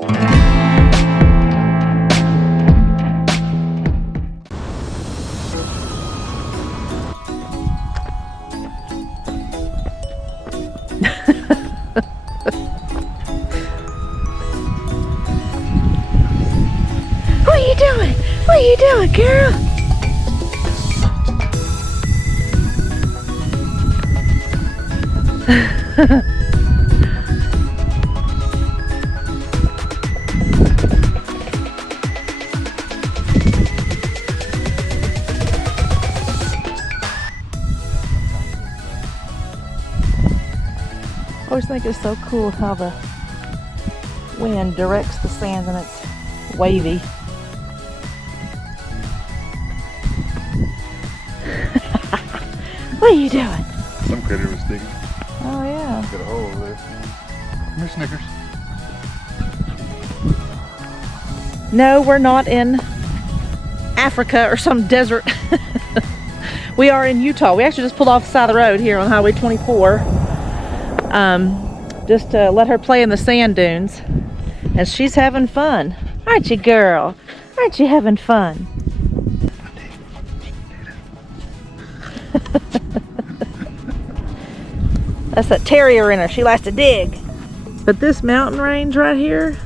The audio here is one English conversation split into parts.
What are you doing? What are you doing, girl? I always think it's so cool how the wind directs the sand and it's wavy. What are you doing? Some critter was digging. Oh yeah. Got a hole over there. Come here, Snickers. No, we're not in Africa or some desert. We are in Utah. We actually just pulled off the side of the road here on Highway 24. Just to let her play in the sand dunes. And she's having fun. Aren't you, girl? Aren't you having fun? That's that terrier in her. She likes to dig. But this mountain range right here,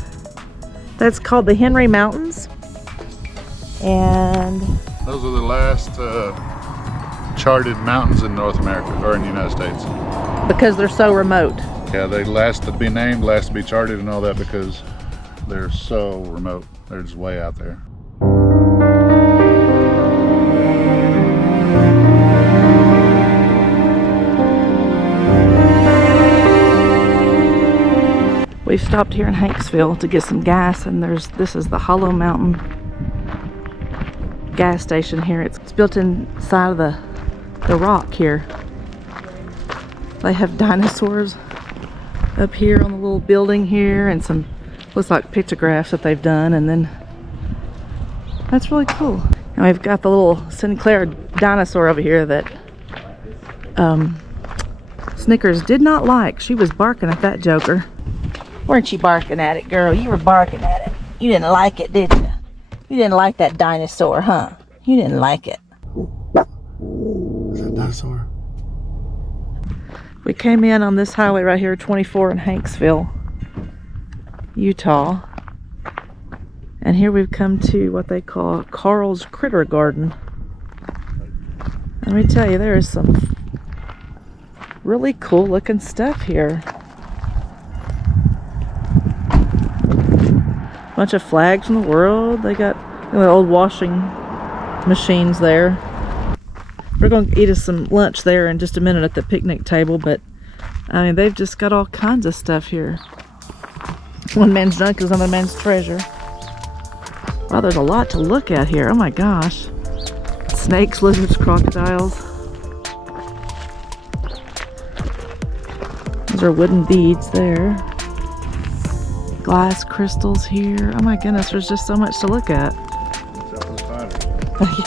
that's called the Henry Mountains. And those are the last charted mountains in North America, or in the United States. because they're so remote. Yeah, they last to be named, last to be charted and all that because they're so remote. They're just way out there. We've stopped here in Hanksville to get some gas, and this is the Hollow Mountain gas station here. It's built inside of the rock here. They have dinosaurs up here on the little building here, and some looks like pictographs that they've done, and then that's really cool. And we've got the little Sinclair dinosaur over here that Snickers did not like. She was barking at that joker. Weren't you barking at it, girl? You were barking at it. You didn't like it, did you? You didn't like that dinosaur, huh? You didn't like it. Is that a dinosaur? We came in on this highway right here, 24 in Hanksville, Utah. And here we've come to what they call Carl's Critter Garden. Let me tell you, there is some really cool looking stuff here. Bunch of flags from the world. They got old washing machines there. We're going to eat us some lunch there in just a minute at the picnic table, but I mean, they've just got all kinds of stuff here. One man's junk is another man's treasure. Wow, there's a lot to look at here. Oh my gosh. Snakes, lizards, crocodiles. Those are wooden beads there. Glass crystals here. Oh my goodness, there's just so much to look at. Watch out for the spiders.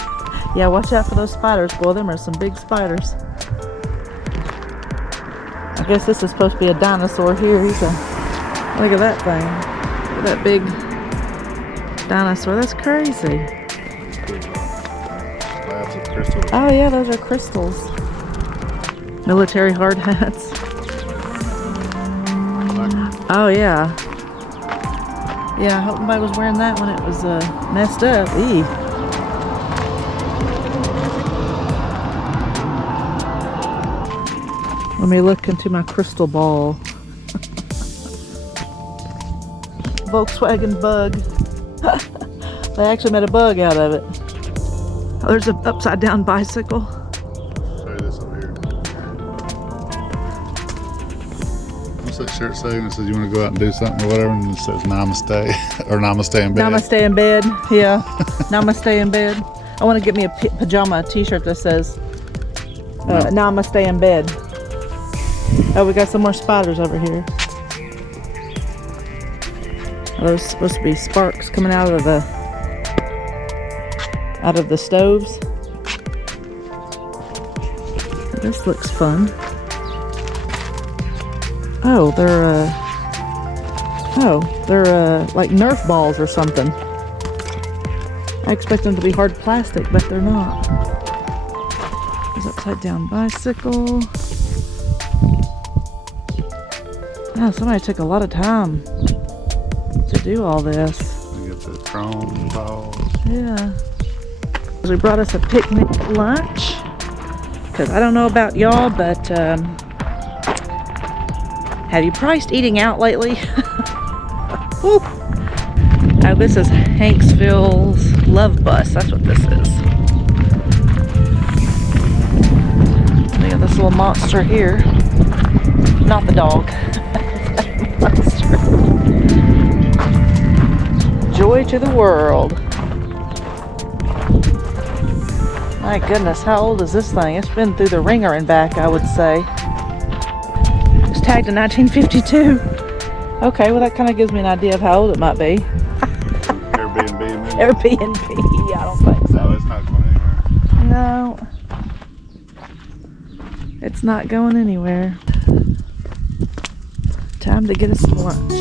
Yeah, watch out for those spiders. Boy, them are some big spiders. I guess this is supposed to be a dinosaur here. Look at that thing. Look at that big dinosaur. That's crazy. Slabs of crystals. Oh yeah, those are crystals. Military hard hats. Oh yeah. Yeah, I hope nobody was wearing that when it was messed up. Eee. Let me look into my crystal ball. Volkswagen Bug. They actually made a bug out of it. Oh, there's an upside down bicycle. Show you this over here. What's that shirt say? It says you want to go out and do something or whatever, and it says namaste or namaste in bed. Namaste in bed. Yeah. Namaste in bed. I want to get me a pajama t-shirt that says namaste in bed. Oh, we got some more spiders over here. Are those supposed to be sparks coming out of the stoves? This looks fun. Oh, they're Oh, they're like Nerf balls or something. I expect them to be hard plastic, but they're not. There's upside down bicycle. Oh, somebody took a lot of time to do all this. We get the chrome balls. Yeah. We brought us a picnic lunch. Because I don't know about y'all, but have you priced eating out lately? Woo. Oh, this is Hanksville's Love Bus. That's what this is. Look at this little monster here. Not the dog. Monster. Joy to the world. My goodness, how old is this thing? It's been through the ringer and back, I would say. It was tagged in 1952. Okay, well that kind of gives me an idea of how old it might be. Airbnb, maybe? Airbnb, I don't think so. No, it's not going anywhere. No. It's not going anywhere. Time to get us some lunch.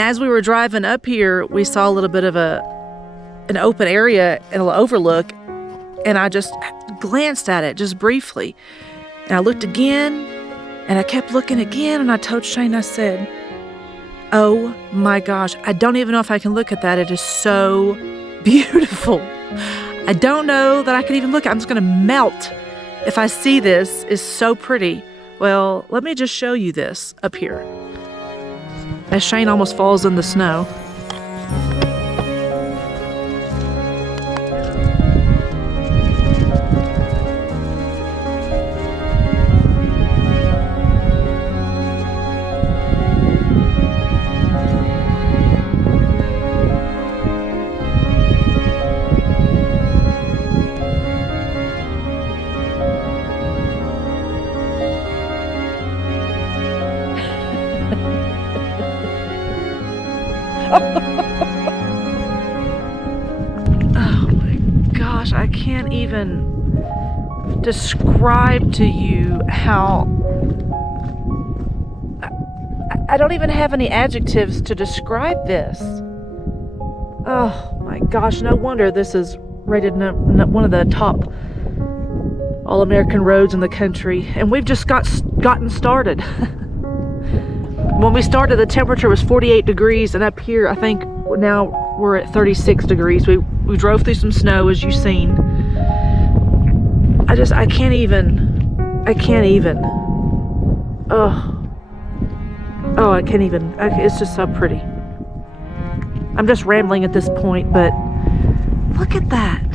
As we were driving up here, we saw a little bit of an open area and an overlook, and I just glanced at it just briefly. And I looked again, and I kept looking again, and I told Shane, I said, oh my gosh, I don't even know if I can look at that. It is so beautiful. I don't know that I could even look. I'm just gonna melt if I see this. Is so pretty. Well, let me just show you this up here. As Shane almost falls in the snow. Oh my gosh, I can't even describe to you how I don't even have any adjectives to describe this. Oh my gosh, no wonder this is rated one of the top all-American roads in the country, and we've just gotten started. When we started, the temperature was 48 degrees, and up here, I think now we're at 36 degrees. We drove through some snow, as you've seen. I can't even. I can't even. It's just so pretty. I'm just rambling at this point, but look at that.